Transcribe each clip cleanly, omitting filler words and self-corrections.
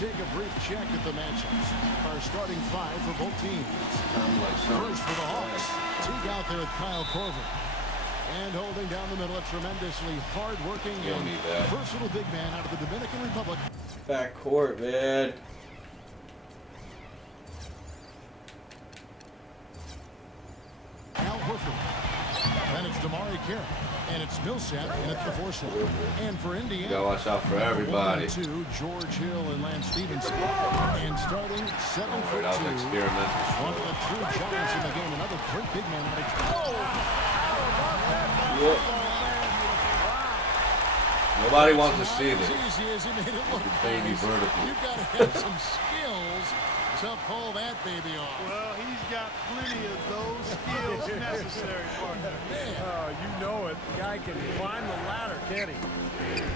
take a brief check at the matchups. Our starting five for both teams. First for the Hawks. Teague out there with Kyle Korver. And holding down the middle, a tremendously hard-working and versatile big man out of the Dominican Republic. Back court, man. Al Horford. Then it's Damari Carey. And it's Millsap in at the four slot. And for Indiana, you gotta watch out for everybody. 1 and 2, George Hill and Lance Stevenson. And starting 7 foot 2, one of the true giants in the game. Another great big man out of Nobody wants to see this. Baby vertical. You've got to have some skills to pull that baby off. Well, he's got plenty of those skills necessary, partner. Oh, you know it. The guy can climb the ladder, can't he?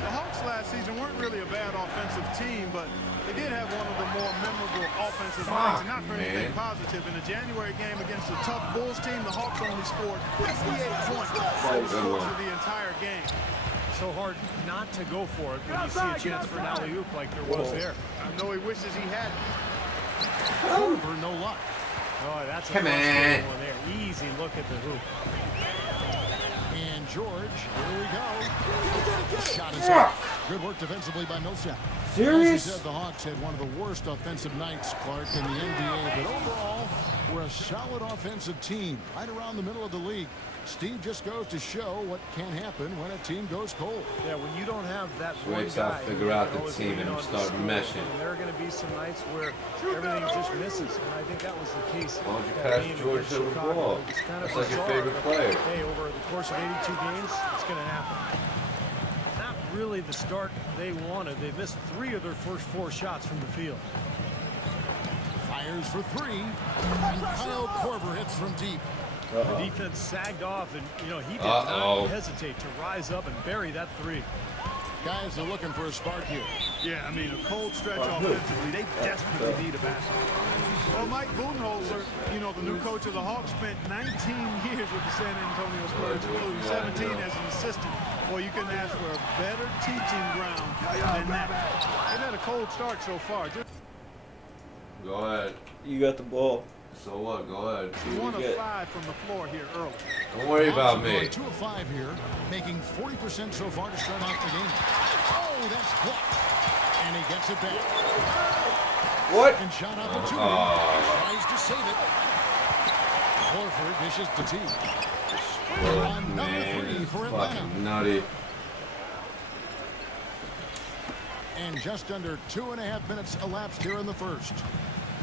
The Hawks last season weren't really a bad offensive team, but they did have one of the more memorable offensive nights, and not for anything positive. In the January game against the tough Bulls team, the Hawks only scored 58 points over the course of the entire game. So hard not to go for it when you see a chance for an alley-oop like there was there. I know he wishes he had. Korver, no luck. Oh, that's a Come on. one there. Easy look at the hoop. And George, here we go. Shot is up. Good work defensively by Millsap. Serious? As you said, the Hawks had one of the worst offensive nights, Clark, in the NBA. But overall, we're a solid offensive team right around the middle of the league. Steve just goes to show what can happen when a team goes cold. Yeah, when you don't have that So wait till I figure out the team and start meshing. There are going to be some nights where everything just misses, and I think that was the case. Why don't you pass George to the ball? That's like your favorite player. Hey, over the course of 82 games, it's going to happen. Not really the start they wanted. They missed 3 of their first 4 shots from the field. Fires for 3. And Kyle Korver hits from deep. The defense sagged off, and he did not hesitate to rise up and bury that 3. Guys are looking for a spark here. Yeah, I mean, a cold stretch offensively, they desperately need a basket. Well, Mike Budenholzer, the new coach of the Hawks, spent 19 years with the San Antonio Spurs, including 17 as an assistant. Well, you couldn't ask for a better teaching ground than that. They've had a cold start so far. Go ahead. You got the ball. So what? Go ahead. 1 of 5 from the floor here early. Don't worry about me. 2 of 5 here, making 40% so far to start out the game. Oh, that's blocked. And he gets it back. What? And shot opportunity. Tries to save it. Horford dishes to Teague. Another 3 for Atlanta. Fucking nutty. And just under 2.5 minutes elapsed here in the first.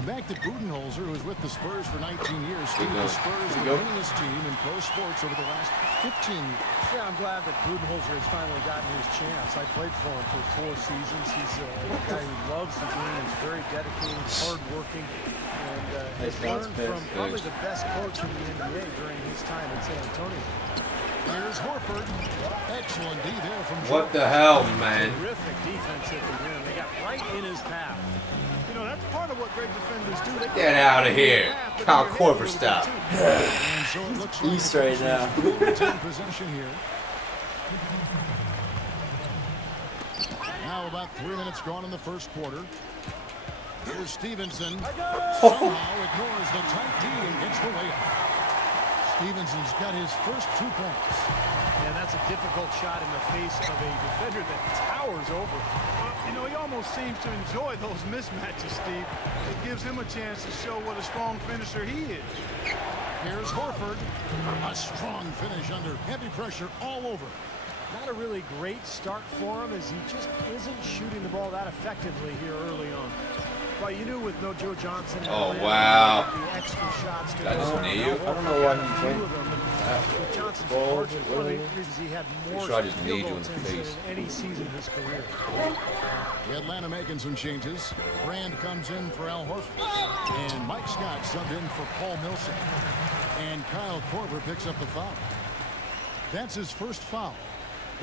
Back to Budenholzer, who was with the Spurs for 19 years. Steve, the Spurs are winning his team in pro sports over the last 15 years. Yeah, I'm glad that Budenholzer has finally gotten his chance. I played for him for 4 seasons. He's a guy who loves the game. He's very dedicated, hardworking, and has learned from probably the best coach in the NBA during his time in San Antonio. Here's Horford. Excellent D there from George. What the hell, man? Terrific defense at the rim. They got right in his path. That's part of what great defenders do. They Get out of here. Kyle Korver style. And so it looks like East right now. possession here. Now about 3 minutes gone in the first quarter. Here's Stevenson. Somehow ignores the tight D and gets the layup. Stevenson's got his first 2 points. And that's a difficult shot in the face of a defender that towers over. He almost seems to enjoy those mismatches, Steve. It gives him a chance to show what a strong finisher he is. Here's Horford. A strong finish under heavy pressure all over. Not a really great start for him, as he just isn't shooting the ball that effectively here early on. Well, you knew with no Joe Johnson. Oh, wow. The extra shots to I just need you. I don't know why he's playing. With Johnson's departure, one of the reasons he had more sure I just field need you goal in the attempts face. than any season in his career. Atlanta making some changes. Brand comes in for Al Horford. And Mike Scott subbed in for Paul Millsap. And Kyle Korver picks up the foul. That's his first foul.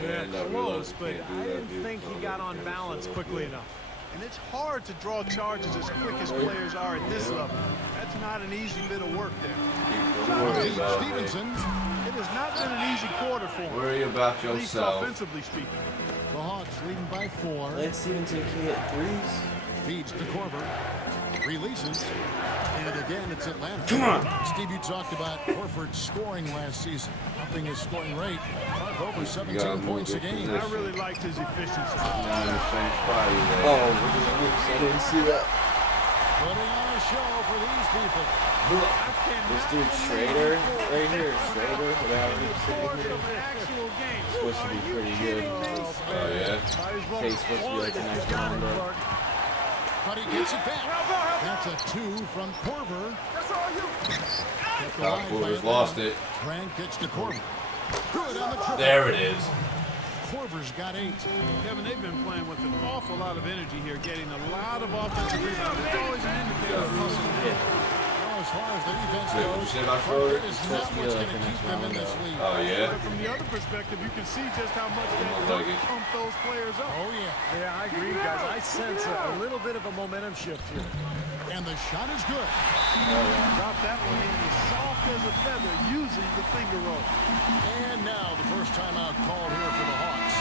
Yeah, close, but I didn't think he got on balance quickly enough. And it's hard to draw charges as quick as players are at this level. That's not an easy bit of work there. Stevenson. It has not been an easy quarter for him. Worry about At least yourself. offensively speaking. The Hawks leading by 4. Lance Stevenson can hit 3s. Feeds to Korver. Releases. And again, it's Atlanta. Come on. Steve, you talked about Horford scoring last season, upping his scoring rate. Over 17 points a game. I really liked his efficiency. Not in the same spot either. Oh, I didn't see that. Putting on a show for these people. This dude Schrader right here, Schrader, whatever he's sitting here, supposed to be pretty good. Oh, yeah? He's supposed to be like the next round. But he gets it back. That's a 2 from Korver. Korver's lost it. Frank gets to Korver. Good on the triple. There it is. Korver's got 8. Kevin, they've been playing with an awful lot of energy here, getting a lot of offensive rebounds. It's always an indicator of hustle. As far as the defense Wait, goes, you said about Schroeder? is not what's going to keep them in this league. Oh, yeah? But from the other perspective, you can see just how much I that like it. pump those players up. Oh, yeah. Yeah, I agree, guys. I sense a little bit of a momentum shift here. And the shot is good. Drop that one in as soft as a feather using the finger roll. And now the first timeout called here for the Hawks.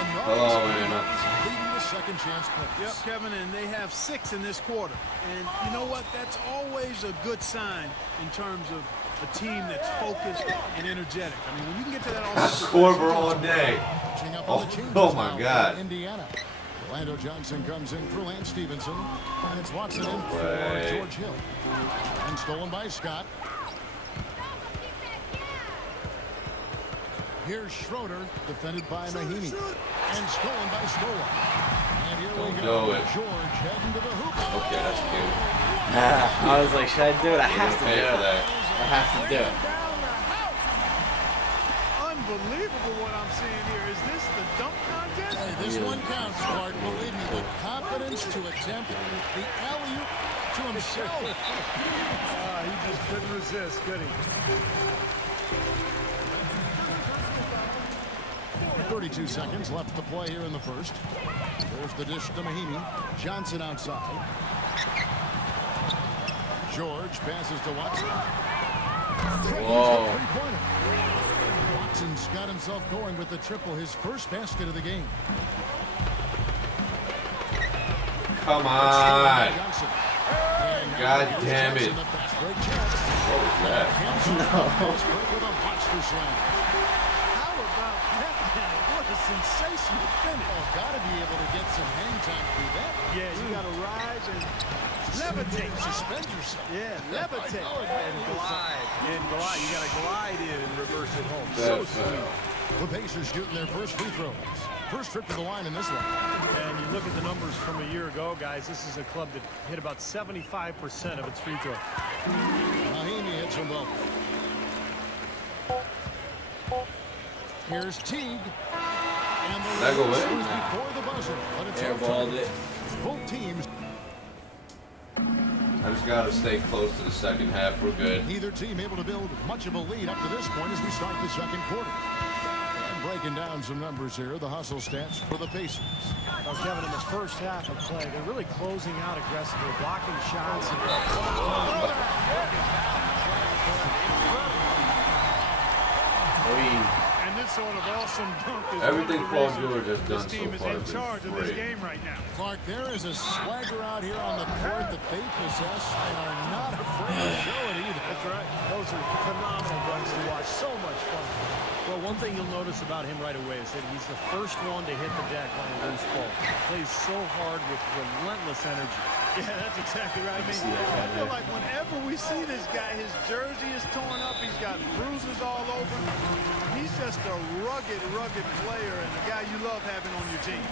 And the Hello, offensive Anna. rebound leading the second chance points. Yep, Kevin, and they have 6 in this quarter. And you know what? That's always a good sign in terms of a team that's focused and energetic. I mean, when you can get to that offensive Korver all day. Catching up on the changes Oh, my now God. for Indiana. Orlando Johnson comes in for Lance Stevenson. And it's Watson in for way. George Hill. And stolen by Scott. Here's Schroeder, defended by Mahinmi. And stolen by Stola. And here we go. George heading to the hoop. Okay, that's cute. I was like, should I do it? I have to do Pay for it. that. I have to do it. Unbelievable what I'm seeing here. Is this the dunk contest? Hey, this one counts, Clark. Believe me, the confidence to attempt the alley-oop to himself. He just couldn't resist, could he? 32 seconds left to play here in the first. There's the dish to Mahinmi. Johnson outside. George passes to Watson. Whoa. Watson's got himself going with the triple, his first basket of the game. Come on. Johnson. God damn it. What was that? With a monster slam. How about that now? What a sensational finish. Oh, gotta be able to get some hang time to do that. Yeah, you got to rise and levitate. Suspend yourself. Yeah, levitate. And glide. And glide. You got to glide in and reverse it home. That's, So sweet. The Pacers shooting their first free throws. First trip to the line in this one. And you look at the numbers from a year ago, guys. This is a club that hit about 75% of its free throw. Mahinmi hits them both. Here's Teague. And the That go release in? was before the buzzer, but it's Airballed it. both teams. I just gotta stay close to the second half. We're good. Neither team able to build much of a lead up to this point as we start the second quarter. And breaking down some numbers here, the hustle stats for the Pacers. Now, Kevin, in the first half of play, they're really closing out aggressively, blocking shots. And this sort of awesome dunk is Everything one Paul of the George has reasons done this team so is far in has been charge of this great. game right now. Clark, there is a swagger out here on the court that they possess and are not afraid to show it either. That's right. Those are phenomenal runs to watch. So much fun. Well, one thing you'll notice about him right away is that he's the first one to hit the deck on a loose ball. Plays so hard with relentless energy. Yeah, that's exactly right. I mean, I feel like whenever we see this guy, his jersey is torn up. He's got bruises all over. He's just a rugged player and a guy you love having on your team.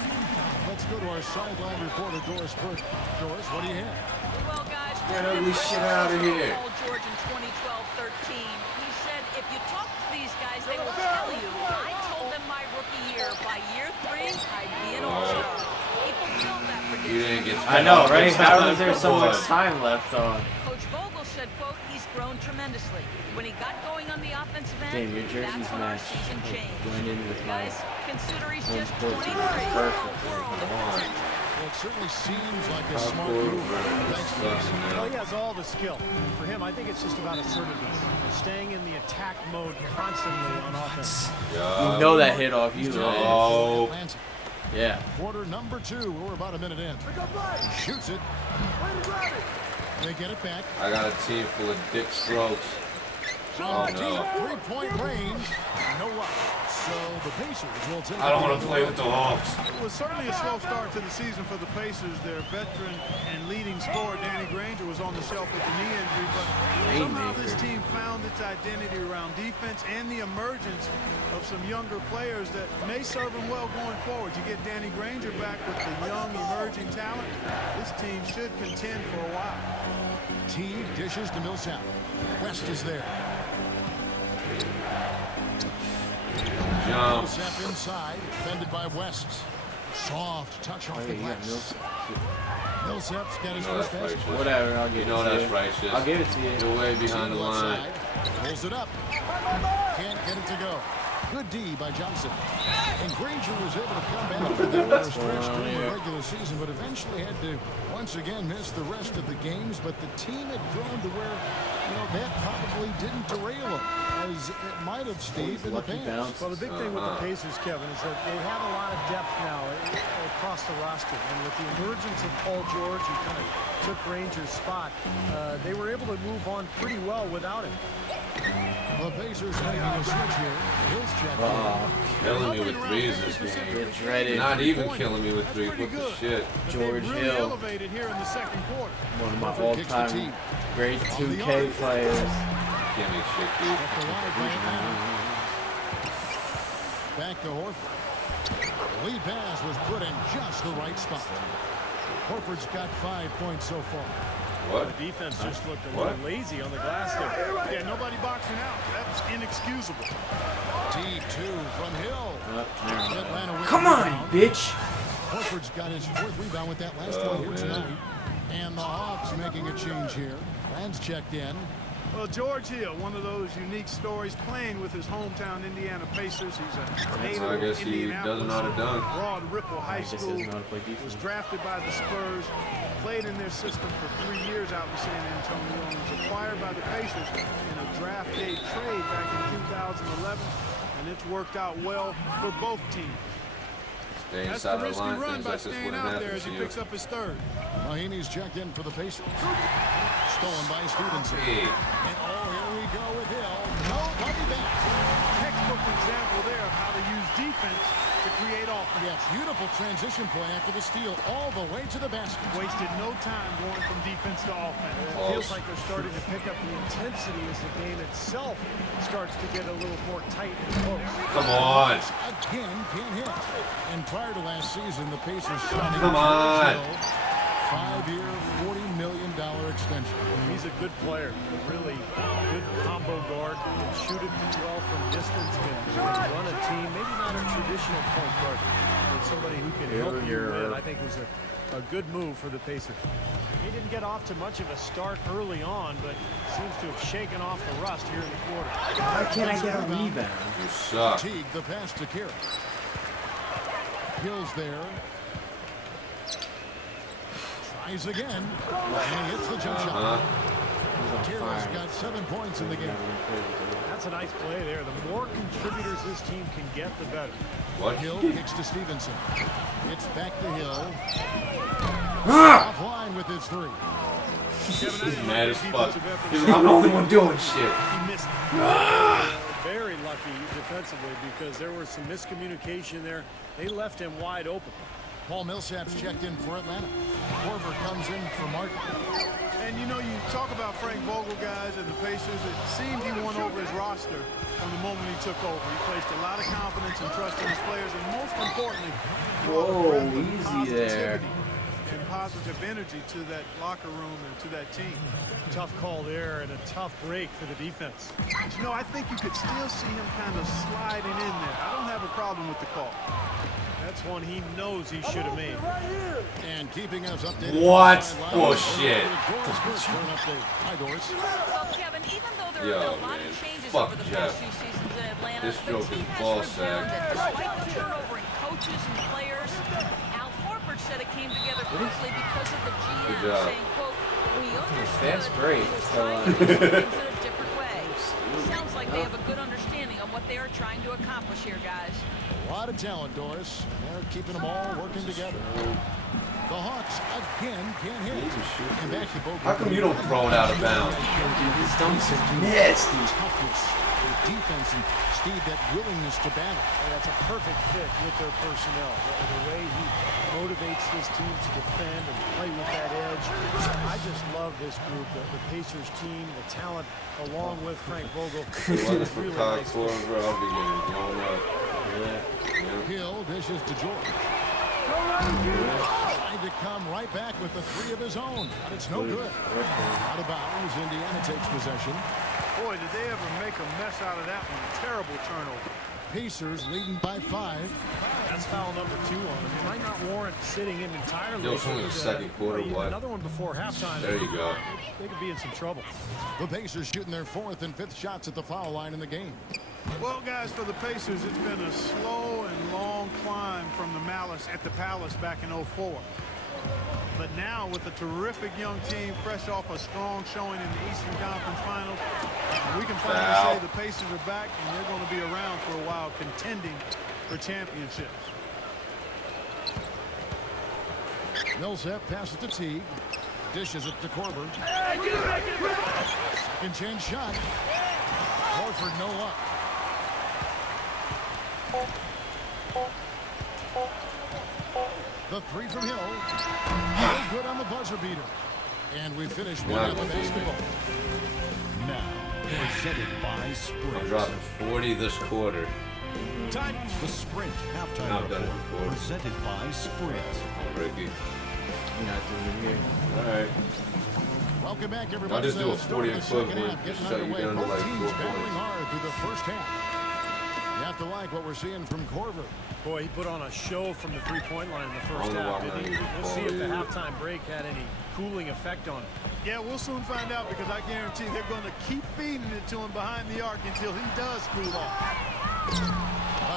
Let's go to our sideline reporter, Doris Burke. Doris, what do you have? Well, guys, Get ugly shit out of here. Paul George in 2012-13. He said, if you talk to these guys, they will tell you. I told them my rookie year, by year 3, I'd be an all-star. He fulfilled that prediction. You didn't get I know, right? How time is there for so much one. time left on? Coach Vogel said, quote, he's grown tremendously. When he got going on the offensive end, Damn, your jersey's that's when our matched. season changed. Going in with my Guys, consider he's home just court 23. team. Perfect. A world of potential. Well, it certainly seems like a How smart cool move. is Thanks to that? this. Well, he has all the skill. For him, I think it's just about assertiveness. Staying in the attack mode constantly on offense. You know that hit off you, right? Oh. Yeah. Quarter number 2. We're about a minute in. Shoots it. They get it back. I got a team full of dick strokes. Oh no. 3-point range. No luck. So the Pacers will take. I don't want to play with the Hawks. It was certainly a slow start to the season for the Pacers. Their veteran and leading scorer, Danny Granger, was on the shelf with a knee injury, but somehow this team found its identity around defense and the emergence of some younger players that may serve them well going forward. You get Danny Granger back with the young, emerging talent. This team should contend for a while. T dishes to Millsap. West is there. Jump. Millsap inside, defended by West. Soft touch off the glass. Millsap's got his first basket. Whatever, I'll give it to you. That's righteous. I'll give it to you. You're way behind the line. Pulls it up. Can't get it to go. Good D by Johnson. And Granger was able to come back for the stretch during the regular season, but eventually had to once again miss the rest of the games. But the team had grown to where, you know, that probably didn't derail them as it might have, Steve, in the past. Well, the big thing with the Pacers, Kevin, is that they have a lot of depth now across the roster. And with the emergence of Paul George, who kind of took Granger's spot, they were able to move on pretty well without him. The Pacers making a switch here. Hill's checked. Killing me with threes this game. Get dreaded. Not even killing me with threes. What the shit? George really Hill. Elevated here in the second quarter. One of my all-time great 2K players. Give me shit, dude. Back to Horford. Lead pass was put in just the right spot. Horford's got 5 points so far. What? The defense just looked a little lazy on the glass there. Yeah, nobody boxing out. That's inexcusable. T2 from Hill. Come on, bitch. Horford's got his 4th rebound with that last one here tonight. And the Hawks making a change here. Rand's checked in. Well, George Hill, one of those unique stories, playing with his hometown Indiana Pacers. He's a native I guess of he Indianapolis. doesn't know how to dunk. Broad Ripple High School. Was Was drafted by the Spurs. Played in their system for 3 years out in San Antonio. And was acquired by the Pacers in a draft day trade back in 2011. And it's worked out well for both teams. Stay That's inside the the risky line. run Things by like this staying wouldn't out there happen as to he you. picks up his 3rd. Mahinmi's checked in for the Pacers. Stolen by Stevenson. Hey. And here we go with Hill. Nobody back. Textbook example there of how to use defense to create offense. Yeah, beautiful transition play after the steal all the way to the basket. Wasted no time going from defense to offense. It feels like they're starting to pick up the intensity as the game itself starts to get a little more tight and close. Come on. Again, can't hit. And prior to last season, the Pacers signed Come on. 5-year, $40 million extension. He's a good player, a really good combo guard, can shoot it well from distance, can run a team, maybe not a traditional point guard, but somebody who can help you win. I think it was a good move for the Pacers. He didn't get off to much of a start early on, but seems to have shaken off the rust here in the quarter. Why can't I get a rebound? You suck. Teague, the pass to Kira. Hill's there. Tries again. And he hits the jump shot. Kira's got 7 points in the game. That's a nice play there. The more contributors this team can get, the better. What? Hill kicks to Stevenson. It's back to Hill. Offline with his 3. He's mad as fuck. I'm the only one doing shit. He missed. Very lucky defensively because there was some miscommunication there. They left him wide open. Paul Millsap's checked in for Atlanta. Korver comes in for Martin. And you know, you talk about Frank Vogel guys and the Pacers. It seemed he won over his roster from the moment he took over. He placed a lot of confidence and trust in his players, and most importantly, Whoa, easy there. And positive energy to that locker room and to that team. Tough call there and a tough break for the defense. But you know, I think you could still see him kind of sliding in there. I don't have a problem with the call. That's one he knows he should have made. And keeping us updated. What? Bullshit. Hi, Doris. Well, Kevin, even though there have been a lot of changes fuck over the Jeff. past few seasons in Atlanta, This the joke team is has ball found sack. that despite the turnover in coaches and players, Al Horford said it came together quickly because of the GM job. saying, quote, we understood That's great. he was trying to do things in a different way. Sounds like they have a good understanding of what they are trying to accomplish here, guys. A lot of talent, Doris. They're keeping them all working together. The Hawks again can't hit. And back to Bogut. How come you don't throw it out of bounds? Dude, his dunks are nasty. Toughness, their defense, and Steve, that willingness to battle. That's a perfect fit with their personnel. The way he motivates this team to defend and play with that edge. I just love this group, the Pacers team, the talent, along with Frank Vogel. It wasn't for Kyle Korver, I'll be getting blown up. Hill dishes to George. Trying to come right back with the three of his own, but it's no good. Out of bounds, Indiana takes possession. Boy, did they ever make a mess out of that one. Terrible turnover. Pacers leading by 5. That's foul number 2 on him. It might not warrant sitting him entirely. Yo, it's only the second quarter, what? Another one before halftime. There you go. They could be in some trouble. The Pacers shooting their 4th and 5th shots at the foul line in the game. Well, guys, for the Pacers, it's been a slow and long climb from the Malice at the Palace back in '04. But now, with a terrific young team, fresh off a strong showing in the Eastern Conference Finals, we can finally say the Pacers are back, and they're going to be around for a while, contending for championships. Millsap passes to Teague. Dishes it to Korver. Second chance shot. Horford no luck. The three from Hill. No good on the buzzer beater. And we finish one on the basketball. Now, presented by Sprint. I'm dropping 40 this quarter. Time. The Sprint halftime Not done report before. presented by Sprint. Ricky. You're not doing it here. Alright. Welcome back, everybody. I'll just do a 40 the second equivalent, half just getting shut you underway. down to Both like teams 4 battling points. hard through the first half. You have to like what we're seeing from Korver. Boy, he put on a show from the three-point line in the first Oh, half, wow. didn't he? We'll see if the halftime break had any cooling effect on him. Yeah, we'll soon find out, because I guarantee they're going to keep feeding it to him behind the arc until he does cool off.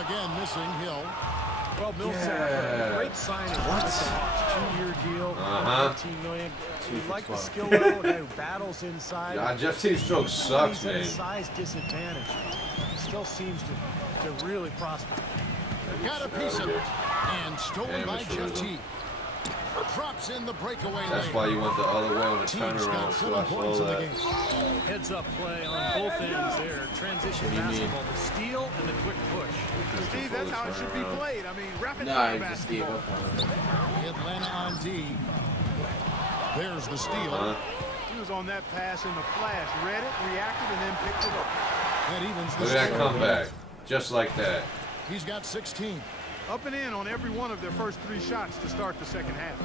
Again, missing Hill. Well, Millsap, great signing. What's the Hawks? 2-year deal, $15 million. We like the skill level, a guy who battles inside. Yeah, Jeff Teague's stroke sucks, He's at a man. size disadvantage. He still seems to really prosper. Got a piece of it. And stolen by Jeff Teague. Drops in the breakaway That's lane. why you went the other way on the Teague's got turnaround. 7 So I points saw in the that. game. Heads-up play on both ends there. Transition basketball, the steal and the quick push. Steve, that's how it should be played. I mean, rapid Nah, fire he just gave basketball. up on it. Atlanta on D. There's the steal. He was on that pass in the flash, read it, reacted, and then picked it up. That evens the Look at that score. comeback. Just like that. He's got 16. Up and in on every one of their first 3 shots to start the second half.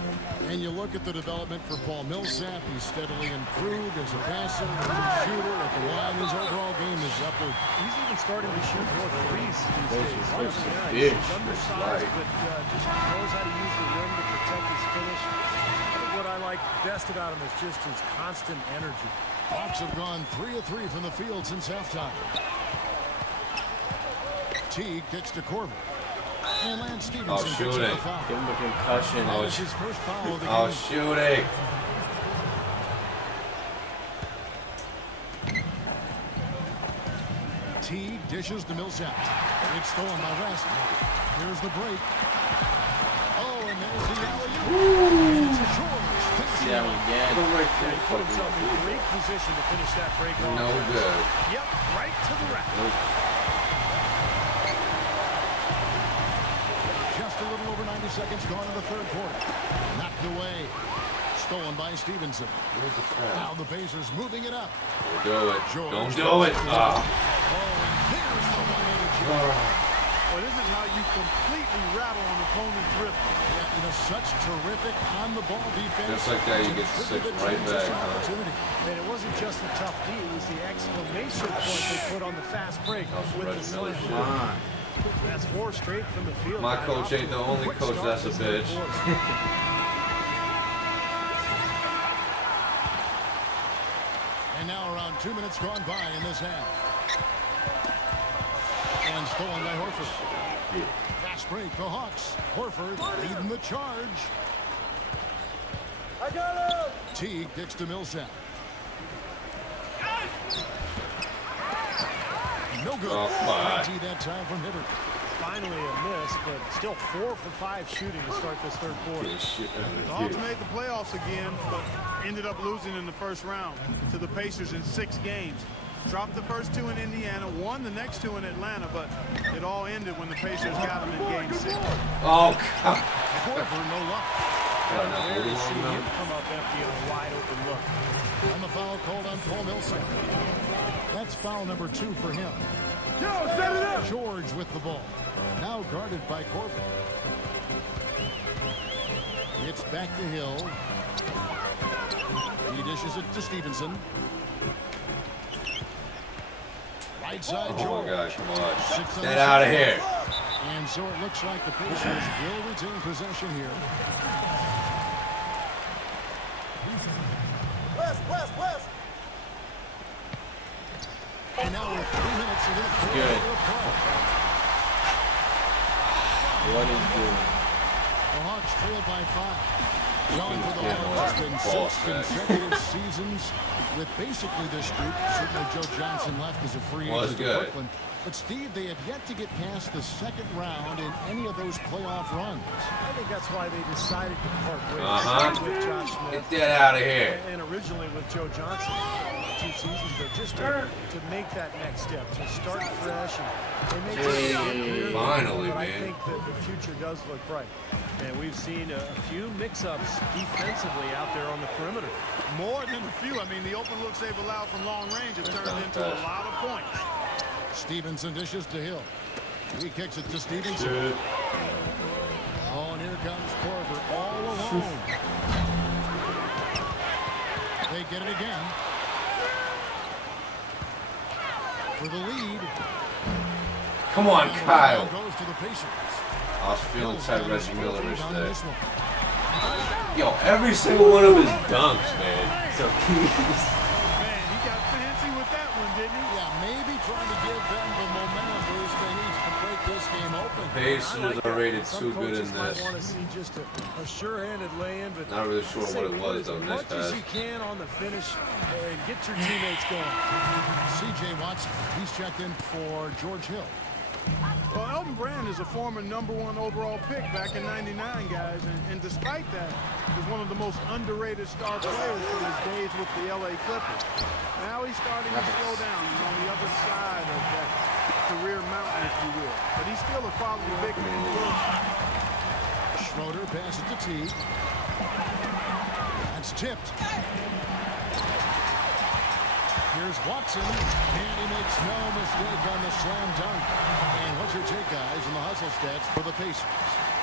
And you look at the development for Paul Millsap. He's steadily improved as a passer, as a shooter. At the line, his overall game is upward. He's even starting to shoot more threes these days. This is He's bitch. undersized, Right. but just knows how to use the rim to protect his finish. I think what I like best about him is just his constant energy. Hawks have gone 3 of 3 from the field since halftime. Teague kicks to Korver. And Lance Stevenson Oh, picks shoot up it. the foul. Give him a concussion. That was his first foul of the Oh, game. shooting. Teague dishes to Millsap. It's stolen by West. Here's the break. Oh, and there's the alley-oop. It's George. See that one again. Yeah, he put himself in great position to finish that break off. No good. Yep, right to the rack. Just a little over 90 seconds gone in the third quarter. Knocked away. Stolen by Stevenson. Where's the foul? Now the Pacers moving it up. Don't do it. George. Don't do it. Ah. There's the one-handed shot. Well, this is how you completely rattle an opponent's rhythm. Yeah, you know, such terrific on-the-ball defense. Just like that, you get Contributed 6 to right the back, transition huh? opportunity. And it wasn't just the tough D, it was the exclamation point they put on the fast break Also with Red the Miller slam. shit. Come on. That's 4 straight from the field. My guys. coach ain't the only Quick coach start that's a this third bitch. quarter. And now around 2 minutes gone by in this half. And stolen by Horford. Fast break, the Hawks. Horford leading the charge. I got him! Teague kicks to Millsap. No good. Oh, fuck. That time from Hibbert. Finally a miss, but still 4 for 5 shooting to start this third quarter. The Hawks made the playoffs again, but ended up losing in the first round to the Pacers in 6 games. Dropped the first 2 in Indiana, won the next 2 in Atlanta, but it all ended when the Pacers got them in game 6. Oh, God. Corver, no luck. Rare to see him come up empty on a wide open look. And the foul called on Paul Millsap. That's foul number 2 for him. Set it up! George with the ball. Now guarded by Corver. It's back to Hill. He dishes it to Stevenson. Right side, Oh, George. my God, come on. 6 on Get the out of shot. here. And so it looks like the Pacers will retain possession here. West. And now with 3 minutes to go. Good. What is doing? The Hawks trail by 5. Going for the Hawks has been 6 consecutive seasons with basically this group. Certainly Joe Johnson left as a free agent to Brooklyn. But Steve, they have yet to get past the second round in any of those playoff runs. I think that's why they decided to part ways with Josh Smith. Get that out of here. And originally with Joe Johnson 2 seasons ago, just to make that next step, to start fresh. And they make it Finally, but I man. think that the future does look bright. And we've seen a few mix-ups defensively out there on the perimeter. More than a few. I mean, the open looks they've allowed from long range have turned into a lot of points. Stevenson dishes to Hill. He kicks it to Stevenson. Oh, and here comes Corver all alone. They get it again. For the lead. Come on, And the Kyle. ball goes to the Pacers. I was feeling Hill's tight got Reggie his Miller fourth rebound in today. this one. Yo, every single one of his dunks, man. So Man, he got fancy with that one, didn't he? Yeah, maybe trying to give them the momentum boost they need to break this game open. Pacers are rated too good in Some coaches this. might want to see just a sure-handed lay-in, but Not really sure say what it was as on this much as pass. you can on the finish and get your teammates going. C.J. Watson, he's checked in for George Hill. Well, Elton Brand is a former #1 overall pick back in '99, guys, and despite that, he's one of the most underrated star players for his days with the LA Clippers. Now he's starting to slow down. He's on the other side of that career mountain, if you will. But he's still a quality big man. Schroeder passes to T. That's tipped. Here's Watson, and he makes no mistake on the slam dunk. And what's your take, guys, on the hustle stats for the Pacers?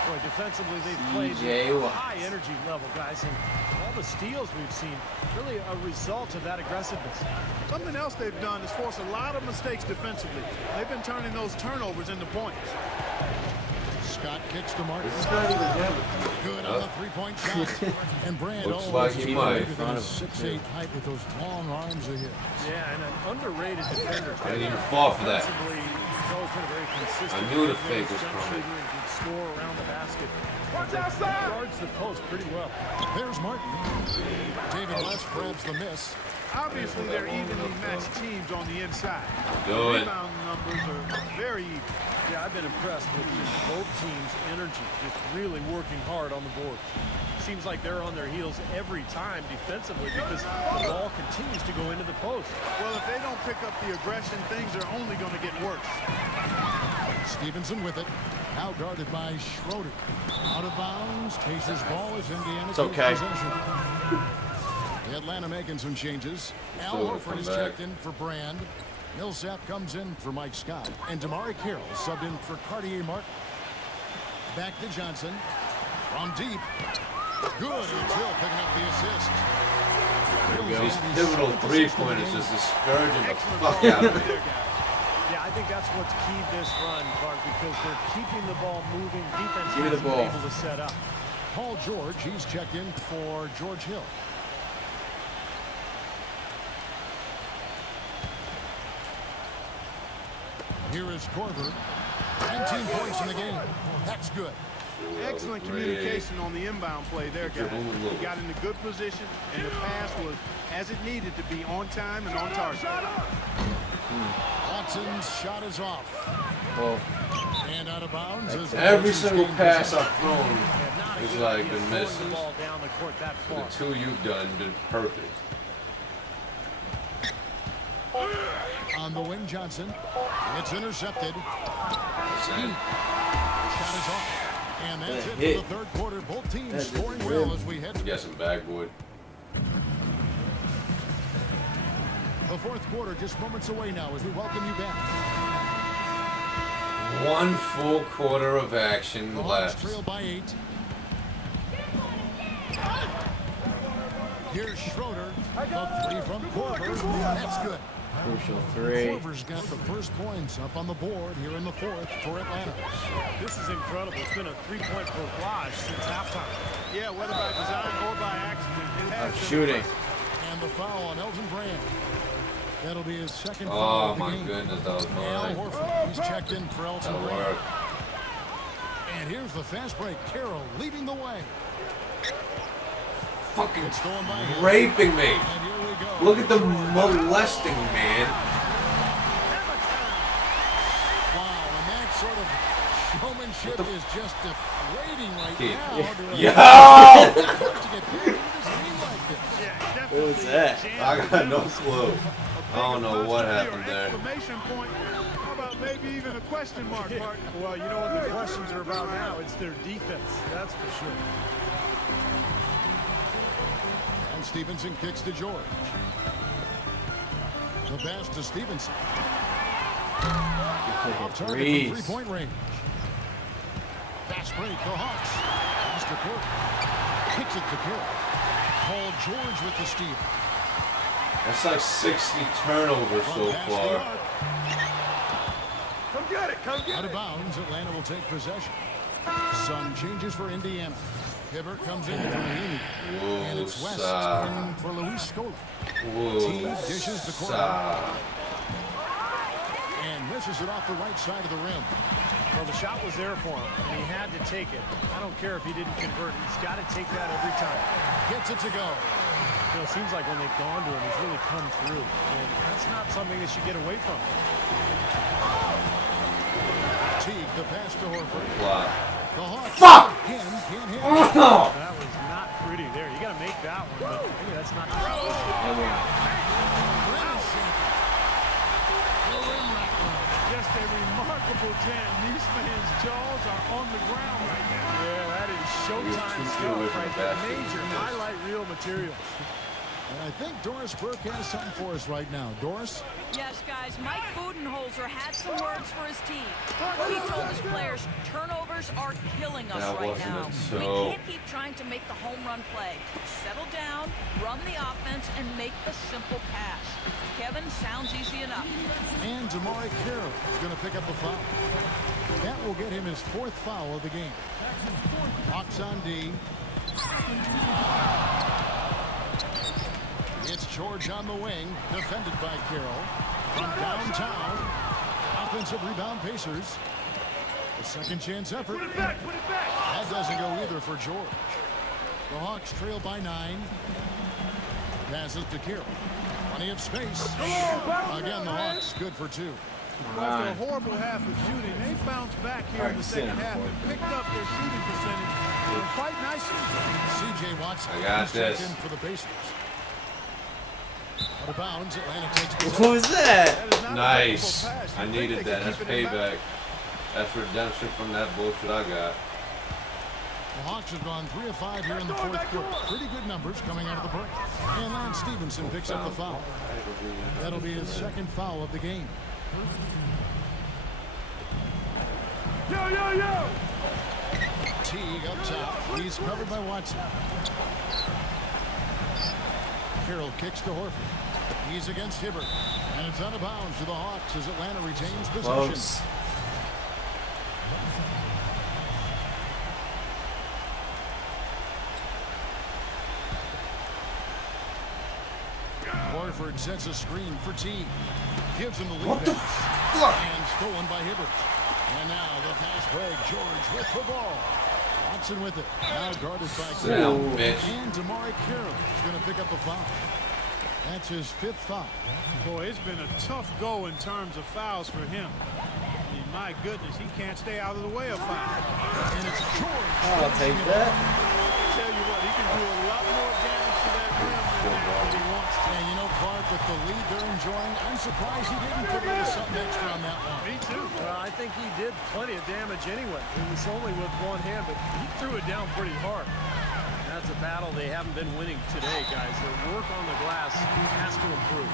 Boy, defensively, they've played CJ at a Watson. high energy level, guys, and all the steals we've seen, really a result of that aggressiveness. Something else they've done is force a lot of mistakes defensively. They've been turning those turnovers into points. Scott kicks to Martin. This is not even him. Good on the three-point shot. And Brand Looks like he might. bigger than a 6'8" height with those long arms of his. Yeah, and an underrated defender. I didn't even fall for that. Defensively, he's always been a very consistent. I knew the mid-range fake was jump coming. shooter and can score around the basket. Guards the post pretty well. There's Martin. David West grabs the miss. Obviously, they're evenly matched teams on the inside. Do it. Rebound numbers are very even. Yeah, I've been impressed with just both teams' energy, just really working hard on the boards. Seems like they're on their heels every time defensively because the ball continues to go into the post. Well, if they don't pick up the aggression, things are only going to get worse. Stevenson with it. Now guarded by Schroeder. Out of bounds. Pacers ball is Indiana. It's okay. Possession. The Atlanta making some changes. Al Still Horford come is back. checked in for Brand. Millsap comes in for Mike Scott. And Damari Carroll subbed in for Cartier Martin. Back to Johnson. From deep. Good. It's Hill picking up the assist. These pivotal three-pointers just discouraging the fuck out of me. Yeah, I think that's what's keyed this run, Clark, because they're keeping the ball moving. Defense Give me the hasn't been ball. able to set up. Paul George, he's checked in for George Hill. Here is Corver. 19 points in the game. That's good. Excellent communication on the inbound play there, guys. He got into good position, and the pass was as it needed to be, on time and on target. Watson's shot is off. Well, And out of bounds. As Every the single gain pass possession. I've thrown is like been misses. The ball down the court that The far. two you've done been perfect. On the wing, Johnson. It's intercepted. Shot is off. And that's it hit. for the third quarter. Both teams That's scoring the well rim. as we head to Get some backboard. the fourth quarter. Just moments away now as we welcome you back. One full quarter of action The Hawks left. trail by 8. Here's Schroeder. The three from Korver. That's good. crucial three. Korver's got the first points up on the board here in the fourth for Atlanta. This is incredible. It's been a three-point barrage since halftime. Yeah, whether by design or by accident, it has been Shooting. And the foul on Elton Brand. That'll be his second foul Oh of the my game. goodness, that was Al mine. Horford, he's checked in for Elton That'll Brand. work. And here's the fast break. Carroll leading the way. Fucking It's going by him. raping me. And here we go. Look at the molesting, man. Wow, and that sort of showmanship is just deflating right Kid. now. Yo! To get paid for this team like this. Yeah, What was definitely that? jammed I got no with clue. I don't know what apostrophe or happened there. exclamation point. How about maybe even a question mark, Martin? Well, you know what the questions are about now? It's their defense. That's for sure. And Stevenson kicks to George. The pass to Stevenson. Off target from Threes. three-point range. Fast break, the Hawks. Pass to Court. Kicks it to Carroll. Paul George with the steal. That's like 60 turnovers so Past the far. arc. Come get it, come Out of bounds, Atlanta will take possession. Sun changes for Indiana. Hibbert comes in for Mahinmi. And it's West in for Luis Scola. T dishes the corner. And misses it off the right side of the rim. Well, the shot was there for him, and he had to take it. I don't care if he didn't convert. He's got to take that every time. Gets it to go. You know, it seems like when they've gone to him, he's really come through. And that's not something they should get away from. Teague, the pass to Horford. Wow. The Hawks Fuck! again can't hit. Oh! That was not pretty there. You got to make that one, but maybe that's not. And we Rim is shaking. The rim rattler. Just a remarkable jam. These fans' jaws are on the ground right now. Yeah, that is He was showtime 2 feet stuff away from right the there. basket. Major highlight reel material. And I think Doris Burke has something for us right now. Doris? Yes, guys, Mike Budenholzer had some words for his team. He told his players, turnovers are killing us That right wasn't now. it, We so- can't keep trying to make the home run play. Settle down, run the offense, and make the simple pass. Kevin, sounds easy enough. And Damari Carroll is going to pick up a foul. That will get him his fourth foul of the game. Hawks on D. It's George on the wing, defended by Carroll. From downtown, offensive rebound Pacers. A second chance effort. Put it back, put it back. That doesn't go either for George. The Hawks trail by 9. Passes to Carroll. Plenty of space. Again, the Hawks good for 2. After a horrible half of shooting, they bounced back here in the second half and picked up their shooting percentage quite nicely. C.J. Watson. I got is checked this. in for the Pacers. Out of bounds, Atlanta takes possession. What was that? That is not a Nice. difficult pass. I You'd think needed they that. could That's keep it in bounds. payback. That's redemption from that bullshit I got. The Hawks have gone 3 of 5 here in the fourth quarter. Pretty good numbers coming out of the break. And Lance Stevenson picks up the foul. That'll be his second foul of the game. Yo, yo, yo! Teague up top. He's covered by Watson. Carroll kicks to Horford. He's against Hibbert. And it's out of bounds to the Hawks as Atlanta retains possession. Close. Horford sets a screen for Teague. Gives him the lead What the pass. fuck? And stolen by Hibbert. And now the fast break. George with the ball. Watson with it. Now guarded by Sit down, Carroll. bitch. And Damari Carroll is going to pick up a foul. That's his 5th foul. Boy, it's been a tough go in terms of fouls for him. I mean, my goodness, he can't stay out of the way of foul. And it's George. I'll take that. I'll tell you what, he can do a lot more damage to that rim than that if he wants to. And you know, Clark, with the lead they're enjoying, I'm surprised he didn't put a little something extra on that one. Me too. Well, I think he did plenty of damage anyway. It was only with one hand, but he threw it down pretty hard. That's a battle they haven't been winning today, guys. Their work on the glass has to improve.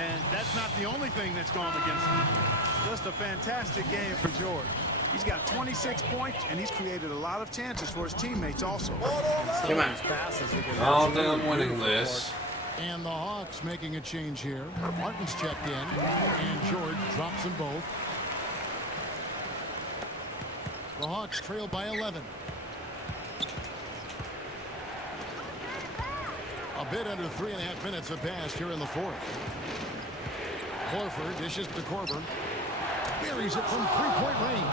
And that's not the only thing that's gone against him. Just a fantastic game for George. He's got 26 points, and he's created a lot of chances for his teammates also. Come on. I don't think I'm winning this. And the Hawks making a change here. Martin's checked in, and George drops them both. The Hawks trail by 11. A bit under 3.5 minutes have passed here in the 4th. Horford dishes to Korver. Buries it from 3-point range.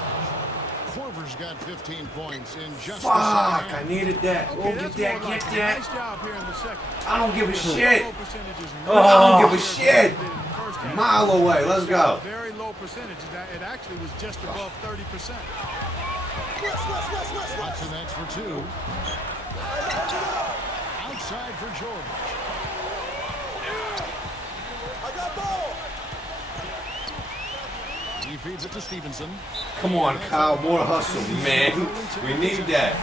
Korver's got 15 points in just the second Fuck, half. I needed that. Okay, Oh, get that's that, more get like a that. nice job here in the second. I don't give a shit. Low percentages, I don't give a much shit. better than the first half. Mile away, let's go. Very low percentages. It actually was just above 30%. Watson, that's for 2. Outside for George. He feeds it to Stevenson. Come on, Kyle, more hustle, man. We need that.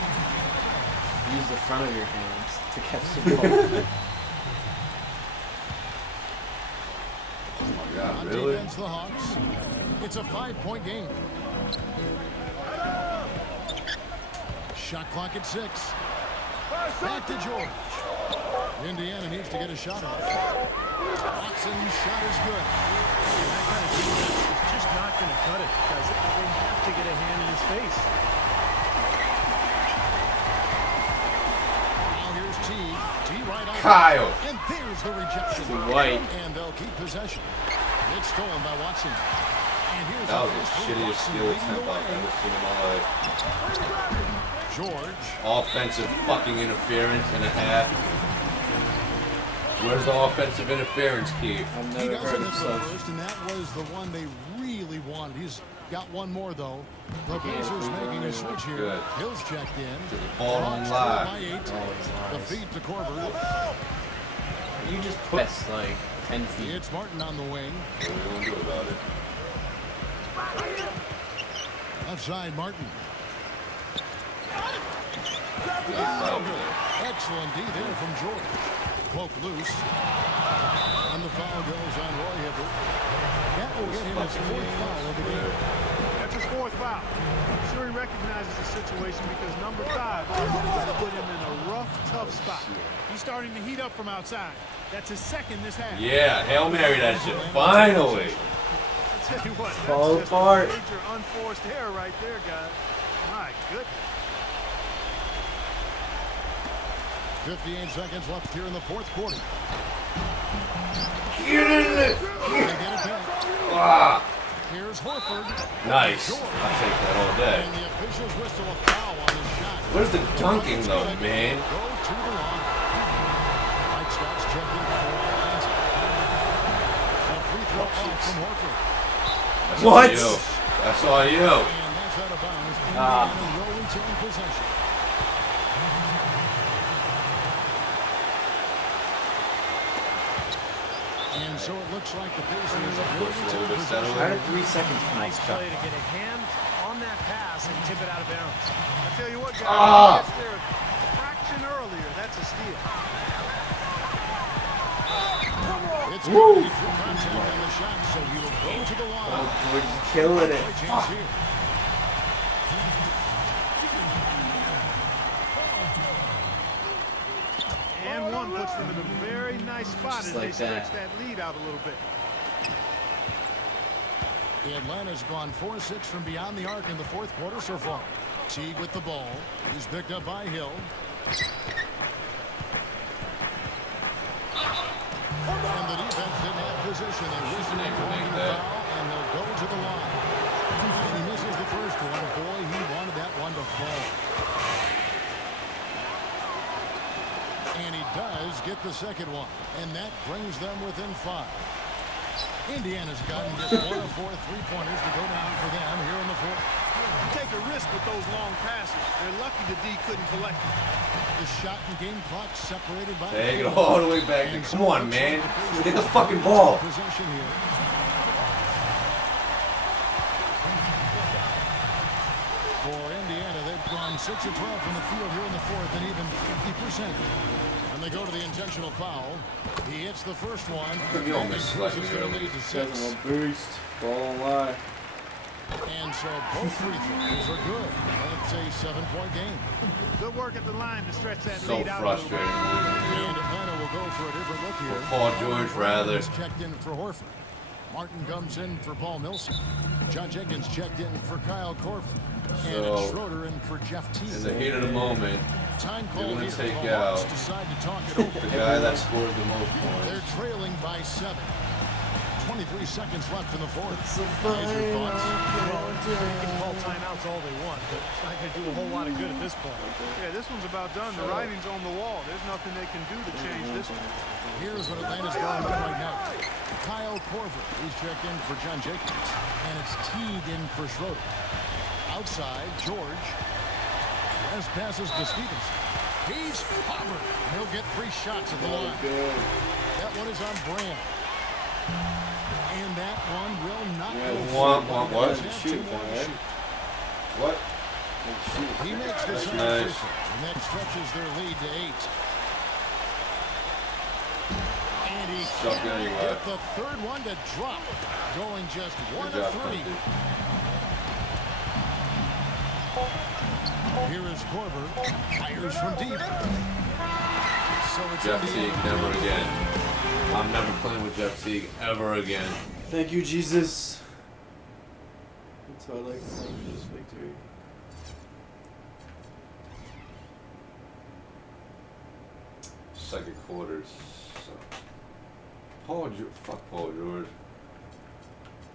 Use the front of your hands to catch the ball. Oh my God, On really? defense, the Hawks. It's a 5-point game. Shot clock at 6. Back to George. Indiana needs to get a shot off. Watson's shot is good. That kind of defense is just not going to cut it, guys. They have to get a hand in his face. Now here's T. T right on. Kyle. And there's the rejection. To White. And they'll keep possession. It's stolen by Watson. And here's That was the the first shittiest Watson steal leading attempt the I've way. ever seen in my life. George. Offensive fucking interference and a half. Where's the offensive interference, Keith? I've He never doesn't heard of miss the such. first, and that was the one they really wanted. He's got one more, though. The Pacers making a switch here. Good. Hill's checked in. To the ball Hawks don't trail lie. by 8. Oh, it's The nice. feed to Korver. You just press like 10 feet. It's Martin on the wing. What are we gonna do about it? Left side, Martin. Excellent D there from George. Poke loose. And the foul goes on Roy Hibbert. That will get him his 4th foul of the game. That's his 4th foul. I'm sure he recognizes the situation because number 5 already put him in a rough, tough spot. He's starting to heat up from outside. That's his 2nd this half. Yeah, Hail Mary that shit. Finally. I'll tell you what, Fall that's just apart. a major unforced error right there, guys. My goodness. 58 seconds left here in the 4th quarter. Get in it. They get it back. Ah, Here's Horford. nice. I'll take that all day. And the officials whistle a foul on his shot. Where's the dunking though, man? Go to the line. Mike Scott's checking for the basket. A free throw off from Horford. That's What? all you. That's all you. And that's out of bounds. Indiana will retain possession. And so it looks like the Pacers will retain possession. How did 3 seconds come Nice off? play to get a hand on that pass and tip it out of bounds. I'll tell you what, guys, Ah. if he gets there a fraction earlier, that's a steal. It's good to get contact on the shot, so he will go to the line. Oh, we're just killing it. Great chance here. And one puts them in a very nice spot Just as like they stretch that. that lead out a little bit. Atlanta's gone 4-6 from beyond the arc in the 4th quarter so far. Teague with the ball. He's picked up by Hill. And the defense didn't have position. They whistle a foul, and he'll go to the line. And he misses the first one. Boy, he wanted that one to fall. And he does get get the second one, and that brings them within 5. Indiana's gotten just 1 of 4 3-pointers to go down for them here in the 4th. Take a risk with those long passes. They're lucky the D couldn't collect them. The shot and game clock separated by Take it all the way back there. Come on, man. Get the fucking ball. Possession here. For Indiana, they've gone 6 of 12 from the field here in the 4th and even 50%. And they go to the intentional foul. He hits the first one. You almost like it early. Second boost. Ball on lie. And so both free throws are good. It's a 7-point game. Good work at the line to stretch that So lead out. frustrating. And Atlanta will go for a different look here. Paul George, rather. Martin's checked in for Horford. Martin comes in for Paul Millsap. John Jenkins checked in for Kyle Korver. And it's Schroeder in for Jeff Teague. In the heat of the moment, Time they're call going here. to take The Hawks out decide to talk it over. the guy that scored the most points. They're trailing by 7. 23 seconds left in the 4th. It's a Guys, your thoughts? Well, they can call timeouts all they want, but it's not going to do a whole lot of good at this point. Yeah, this one's about done. The writing's on the wall. There's nothing they can do to change this one. Here's what Atlanta's going on right now. Kyle Korver, he's checked in for John Jenkins. And it's Teague in for Schroeder. Outside, George. Last passes to Stevenson. He's covered. He'll get 3 shots at the line. That one is on Brand. And that one will not go. What? Shoot, right? What? He makes the second nice. free throw, and that stretches their lead to 8. And he Stop can't getting get wet. the third one to drop, going just 1 Good of job, 3. Hunter. Here is Korver, fires from deep. So it's Jeff Indiana. Teague, never again. I'm never playing with Jeff Teague ever again. Thank you, Jesus. That's how I like to celebrate this victory. Second quarters. So. Fuck Paul George.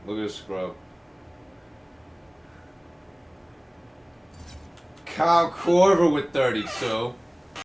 Look at this scrub. Kyle Korver with 32.